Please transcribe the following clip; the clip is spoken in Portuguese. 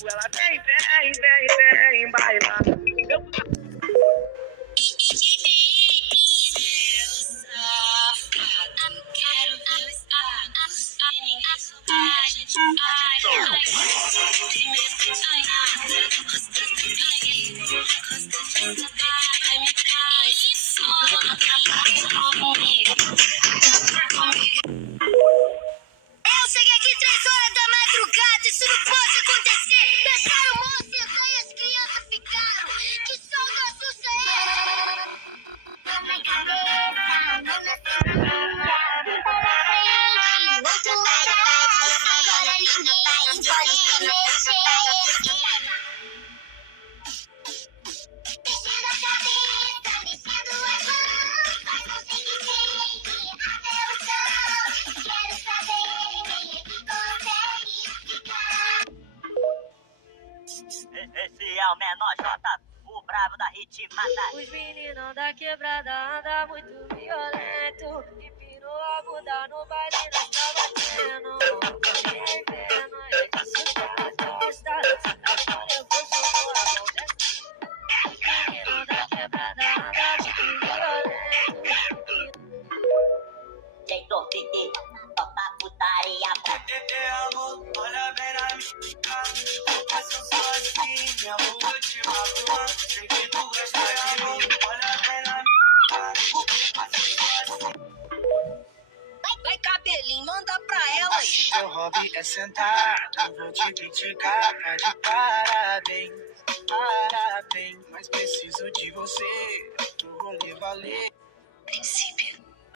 Ela vem, vem, vem, vem, bailar. Eu cheguei aqui 3 horas da madrugada, isso não pode acontecer. Deixaram o moço entrar e as crianças ficaram. Que som do assusta na minha cabeça, não me assusta. Vem para frente, 8 horas, agora ninguém pode se mexer. Mexendo a cabeça, mexendo as mãos, faz você que chegue até o chão. Quero saber quem é que consegue ficar. Esse é o menor J, o brabo da ritmada. Os meninos da quebrada andam muito violento. Empinou a bunda no baile, nós tá batendo. Vem vendo, ele disse que ela gosta. Agora eu vou jogar a mão dessa. Os meninos da quebrada andam muito violento. Quem dormir, toca putaria. Amor, olha bem na minha cara. Mas eu sou assim, meu amor, vou te magoar. Sei que tu gosta de mim, olha bem na minha cara. Vai, cabelinho, manda pra ela. Seu hobby é sentar, não vou te criticar. Tá de parabéns, parabéns. Mas preciso de você, pro rolê valer. Princípio.